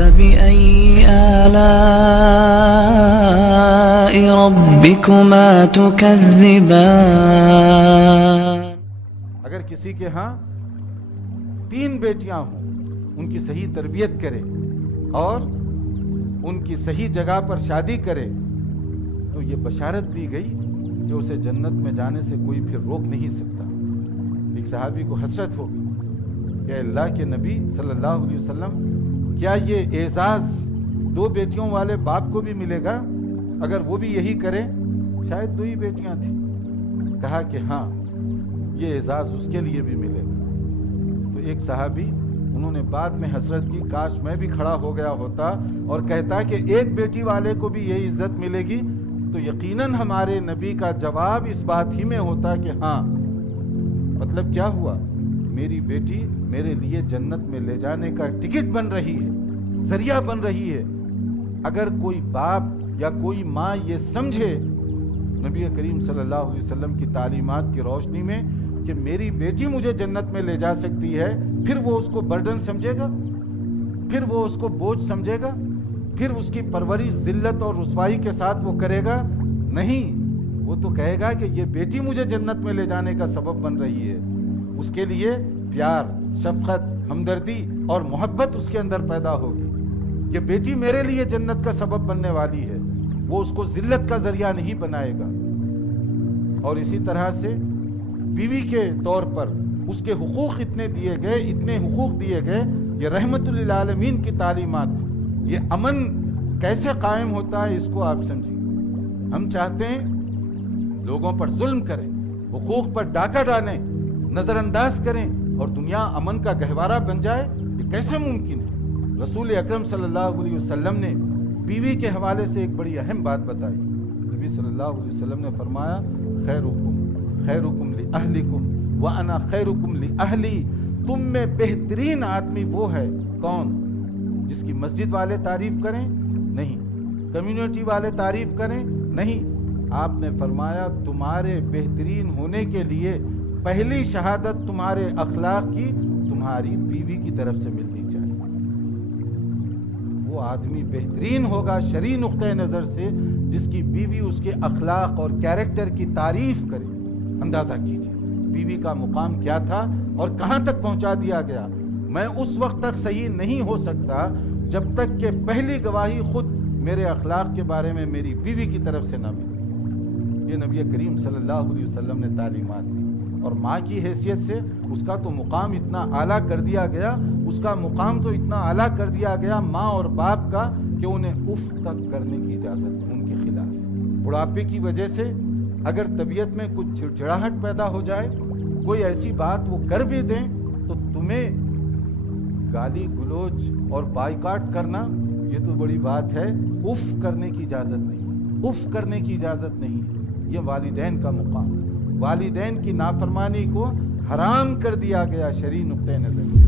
فبأي آلاء ربكما تكذبان. اگر کسی کے ہاں 3 بیٹیاں ہوں، ان کی صحیح تربیت کرے اور ان کی صحیح جگہ پر شادی کرے تو یہ بشارت دی گئی کہ اسے جنت میں جانے سے کوئی پھر روک نہیں سکتا. ایک صحابی کو حسرت ہوگی کہ اللہ کے نبی صلی اللہ علیہ وسلم کیا یہ اعزاز 2 بیٹیوں والے باپ کو بھی ملے گا اگر وہ بھی یہی کرے؟ شاید 2 ہی بیٹیاں تھیں. کہا کہ ہاں یہ اعزاز اس کے لیے بھی ملے گا. تو ایک صحابی انہوں نے بعد میں حسرت کی کاش میں بھی کھڑا ہو گیا ہوتا اور کہتا کہ ایک بیٹی والے کو بھی یہی عزت ملے گی، تو یقیناً ہمارے نبی کا جواب اس بات ہی میں ہوتا کہ ہاں. مطلب کیا ہوا؟ میری بیٹی میرے لیے جنت میں لے جانے کا ٹکٹ بن رہی ہے، ذریعہ بن رہی ہے. اگر کوئی باپ یا کوئی ماں یہ سمجھے نبی کریم صلی اللہ علیہ وسلم کی تعلیمات کی روشنی میں کہ میری بیٹی مجھے جنت میں لے جا سکتی ہے، پھر وہ اس کو برڈن سمجھے گا؟ پھر وہ اس کو بوجھ سمجھے گا؟ پھر اس کی پرورش ذلت اور رسوائی کے ساتھ وہ کرے گا؟ نہیں، وہ تو کہے گا کہ یہ بیٹی مجھے جنت میں لے جانے کا سبب بن رہی ہے. اس کے لیے پیار، شفقت، ہمدردی اور محبت اس کے اندر پیدا ہوگی کہ بیٹی میرے لیے جنت کا سبب بننے والی ہے. وہ اس کو ذلت کا ذریعہ نہیں بنائے گا. اور اسی طرح سے بیوی کے طور پر اس کے حقوق اتنے حقوق دیے گئے. یہ رحمت للعالمین کی تعلیمات. یہ امن کیسے قائم ہوتا ہے اس کو آپ سمجھیے. ہم چاہتے ہیں لوگوں پر ظلم کریں، حقوق پر ڈاکہ ڈالیں، نظر انداز کریں اور دنیا امن کا گہوارہ بن جائے. یہ کیسے ممکن ہے؟ رسول اکرم صلی اللہ علیہ وسلم نے بیوی کے حوالے سے ایک بڑی اہم بات بتائی. نبی صلی اللہ علیہ وسلم نے فرمایا خیرکم لأہلکم وانا خیرکم لأہلی. تم میں بہترین آدمی وہ ہے کون؟ جس کی مسجد والے تعریف کریں؟ نہیں. کمیونٹی والے تعریف کریں؟ نہیں. آپ نے فرمایا تمہارے بہترین ہونے کے لیے پہلی شہادت تمہارے اخلاق کی تمہاری بیوی کی طرف سے ملنی چاہیے. وہ آدمی بہترین ہوگا شرعی نقطہ نظر سے جس کی بیوی اس کے اخلاق اور کیریکٹر کی تعریف کرے. اندازہ کیجیے بیوی کا مقام کیا تھا اور کہاں تک پہنچا دیا گیا. میں اس وقت تک صحیح نہیں ہو سکتا جب تک کہ پہلی گواہی خود میرے اخلاق کے بارے میں میری بیوی کی طرف سے نہ ملے. یہ نبی کریم صلی اللہ علیہ وسلم نے تعلیمات دی. اور ماں کی حیثیت سے اس کا تو مقام اتنا اعلیٰ کر دیا گیا، ماں اور باپ کا کہ انہیں اف تک کرنے کی اجازت ہے ان کے خلاف. بڑھاپے کی وجہ سے اگر طبیعت میں کچھ چڑچڑاہٹ پیدا ہو جائے، کوئی ایسی بات وہ کر بھی دیں تو تمہیں گالی گلوچ اور بائیکاٹ کرنا یہ تو بڑی بات ہے. اف کرنے کی اجازت نہیں. یہ والدین کا مقام. والدین کی نافرمانی کو حرام کر دیا گیا شرعی نقطہ نظر سے.